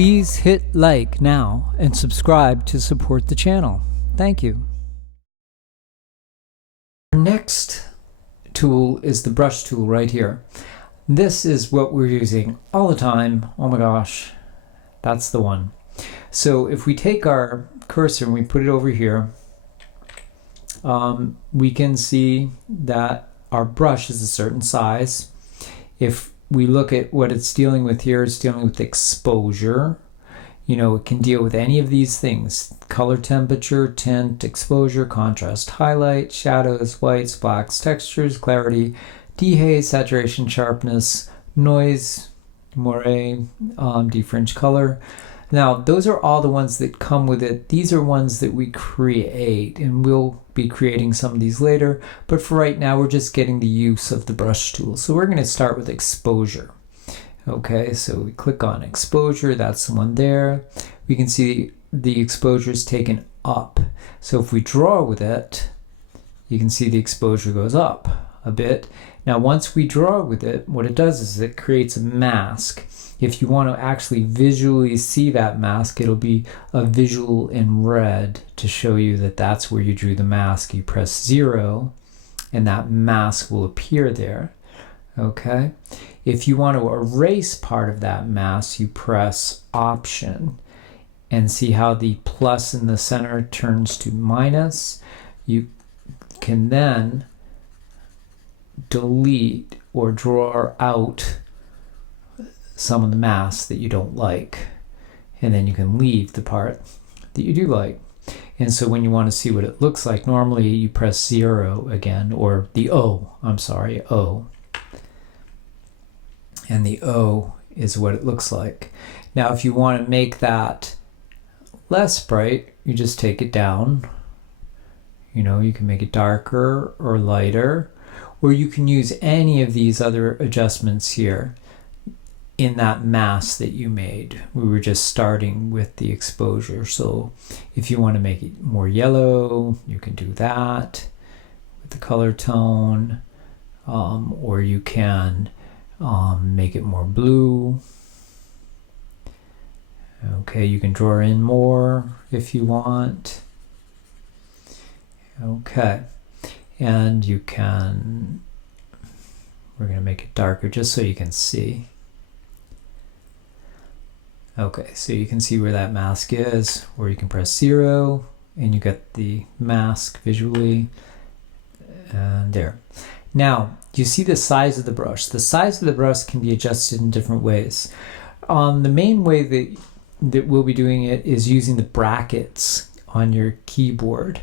Please hit like now and subscribe to support the channel. Thank you. Our next tool is the brush tool right here. This is what we're using all the time. Oh my gosh, that's the one. So if we take our cursor and we put it over here, we can see that our brush is a certain size. If we look at what it's dealing with here, it's dealing with exposure. You know, it can deal with any of these things: color, temperature, tint, exposure, contrast, highlight, shadows, whites, blacks, textures, clarity, dehaze, saturation, sharpness, noise, moire, defringe color. Now, those are all the ones that come with it. These are ones that we create, and we'll be creating some of these later. But for right now, we're just getting the use of the brush tool. So we're going to start with exposure. Okay, so we click on exposure. That's the one there. We can see the exposure is taken up. So if we draw with it, you can see the exposure goes up a bit. Now, once we draw with it, what it does is it creates a mask. If you want to actually visually see that mask, it'll be a visual in red to show you that that's where you drew the mask. You press 0 and that mask will appear there. Okay. If you want to erase part of that mask, you press Option and see how the plus in the center turns to minus. You can then delete or draw out some of the masks that you don't like, and then you can leave the part that you do like. And so when you want to see what it looks like, normally you press 0 again, or the O, O. And the O is what it looks like. Now, if you want to make that less bright, you just take it down. You know, you can make it darker or lighter, or you can use any of these other adjustments here in that mask that you made. We were just starting with the exposure. So if you want to make it more yellow, you can do that with the color tone, or you can make it more blue. Okay, you can draw in more if you want. Okay, and you can, we're going to make it darker just so you can see. Okay, so you can see where that mask is, or you can press 0 and you get the mask visually, and there. Now, you see the size of the brush. The size of the brush can be adjusted in different ways. The main way that we'll be doing it is using the brackets on your keyboard.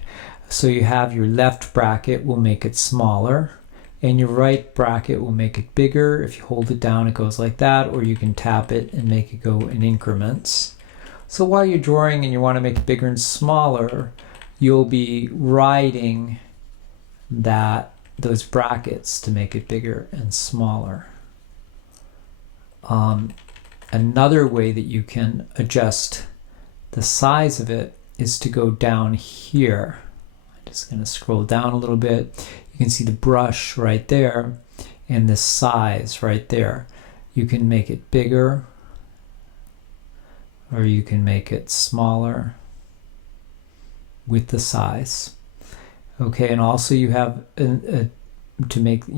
So you have your left bracket will make it smaller, and your right bracket will make it bigger. If you hold it down, it goes like that, or you can tap it and make it go in increments. So while you're drawing and you want to make it bigger and smaller, you'll be riding those brackets to make it bigger and smaller. Another way that you can adjust the size of it is to go down here. I'm just going to scroll down a little bit. You can see the brush right there and the size right there. You can make it bigger, or you can make it smaller with the size. Okay, and also you have you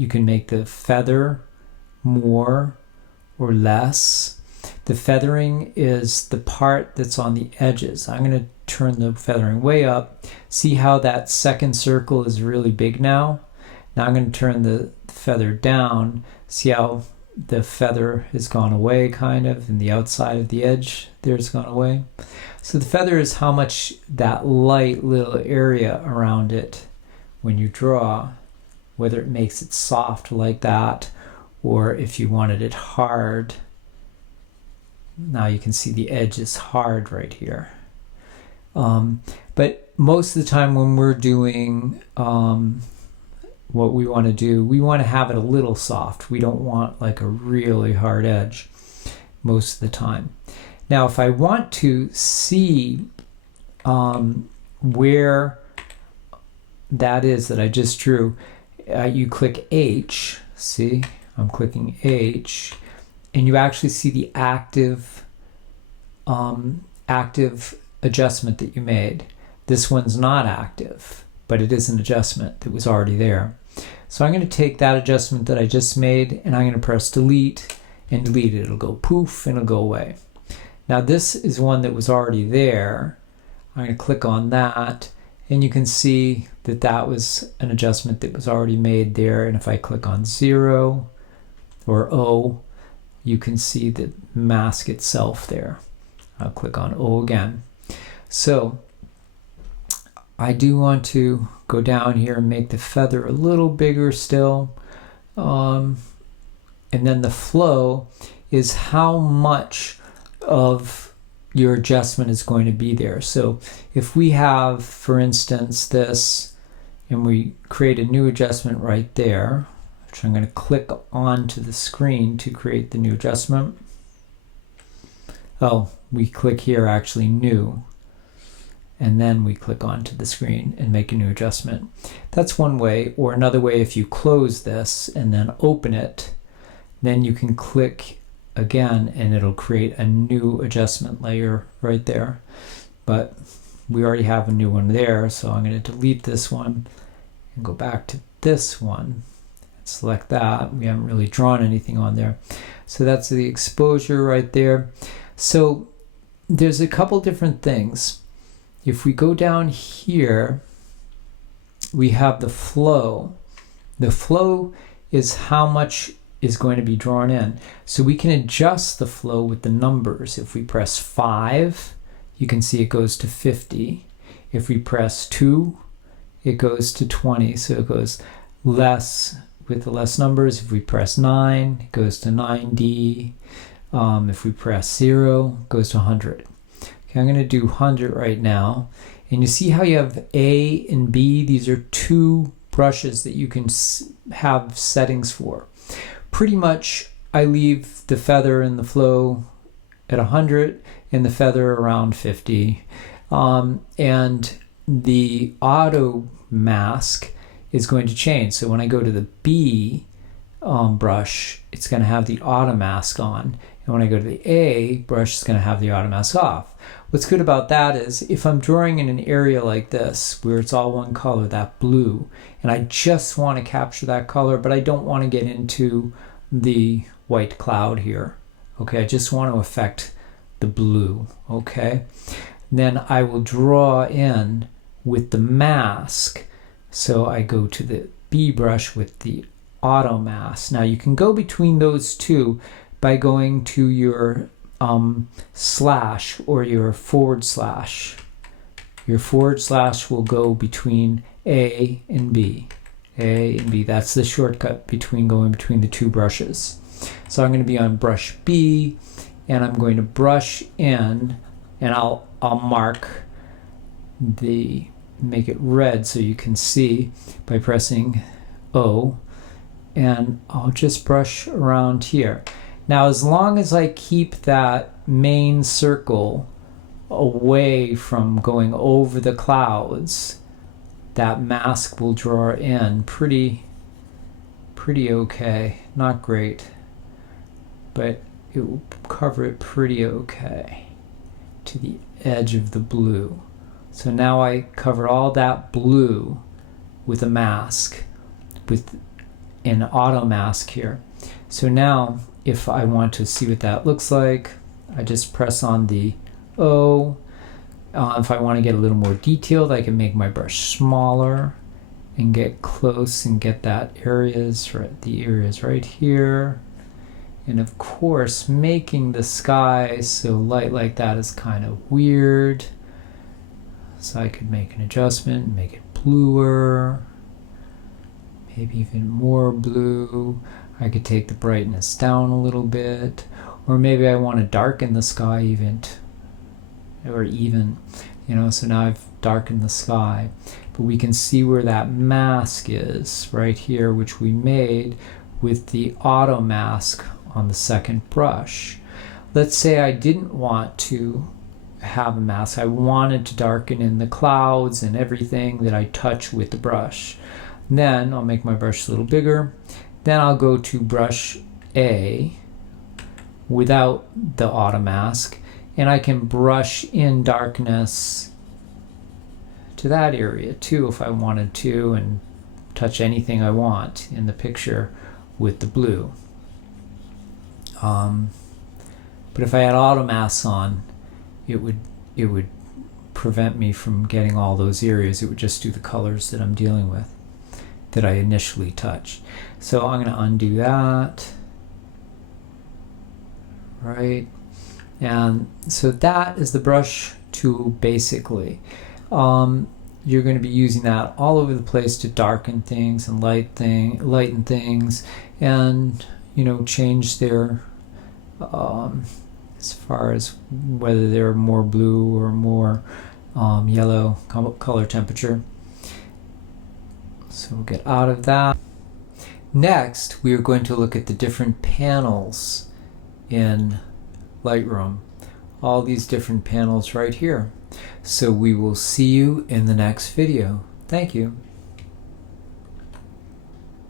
can make the feather more or less. The feathering is the part that's on the edges. I'm going to turn the feathering way up. See how that second circle is really big now? Now I'm going to turn the feather down. See how the feather has gone away kind of, and the outside of the edge there's gone away. So the feather is how much that light little area around it when you draw, whether it makes it soft like that, or if you wanted it hard. Now you can see the edge is hard right here. But most of the time when we're doing what we want to do, we want to have it a little soft. We don't want like a really hard edge most of the time. Now, if I want to see where that is that I just drew, you click H. See, I'm clicking H, and you actually see the active active adjustment that you made. This one's not active, but it is an adjustment that was already there. So I'm going to take that adjustment that I just made and I'm going to press delete and delete it. It'll go poof and it'll go away. Now this is one that was already there. I'm going to click on that and you can see that that was an adjustment that was already made there. And if I click on 0 or O, you can see the mask itself there. I'll click on O again. So I do want to go down here and make the feather a little bigger still. And then the flow is how much of your adjustment is going to be there. So if we have, for instance, this, and we create a new adjustment right there, which I'm going to click onto the screen to create the new adjustment. Oh, we click here actually new, and then we click onto the screen and make a new adjustment. That's one way, or another way, if you close this and then open it, then you can click again and it'll create a new adjustment layer right there. But we already have a new one there, so I'm going to delete this one and go back to this one. Select that. We haven't really drawn anything on there. So that's the exposure right there. So there's a couple different things. If we go down here, we have the flow. The flow is how much is going to be drawn in. So we can adjust the flow with the numbers. If we press 5, you can see it goes to 50. If we press 2, it goes to 20. So it goes less with the less numbers. If we press 9, it goes to 90. If we press 0, it goes to 100. Okay, I'm going to do 100 right now. And you see how you have A and B? These are two brushes that you can have settings for. Pretty much, I leave the feather and the flow at 100 and the feather around 50. And the auto mask is going to change. So when I go to the B brush, it's going to have the auto mask on. And when I go to the A brush, it's going to have the auto mask off. What's good about that is if I'm drawing in an area like this, where it's all one color, that blue, and I just want to capture that color, but I don't want to get into the white cloud here. Okay, I just want to affect the blue. Okay, then I will draw in with the mask. So I go to the B brush with the auto mask. Now you can go between those two by going to your slash or your forward slash. Your forward slash will go between A and B. A and B, that's the shortcut between going between the two brushes. So I'm going to be on brush B and I'm going to brush in, and I'll mark the, make it red so you can see by pressing O, and I'll just brush around here. Now as long as I keep that main circle away from going over the clouds, that mask will draw in pretty okay. Not great, but it will cover it pretty okay to the edge of the blue. So now I covered all that blue with a mask, with an auto mask here. So now if I want to see what that looks like, I just press on the O. If I want to get a little more detailed, I can make my brush smaller and get close and get that areas, right, the areas right here. And of course, making the sky so light like that is kind of weird. So I could make an adjustment, make it bluer, maybe even more blue. I could take the brightness down a little bit, or maybe I want to darken the sky even, you know, so now I've darkened the sky. But we can see where that mask is right here, which we made with the auto mask on the second brush. Let's say I didn't want to have a mask. I wanted to darken in the clouds and everything that I touch with the brush. Then I'll make my brush a little bigger. Then I'll go to brush A without the auto mask, And I can brush in darkness to that area too if I wanted to, and touch anything I want in the picture with the blue. But if I had auto masks on, it would prevent me from getting all those areas. It would just do the colors that I'm dealing with, that I initially touched. So I'm going to undo that. Right. And so that is the brush tool basically. You're going to be using that all over the place to darken things and lighten things, and change their as far as whether they're more blue or more yellow color temperature. So we'll get out of that. Next, we are going to look at the different panels in Lightroom. All these different panels right here. So we will see you in the next video. Thank you.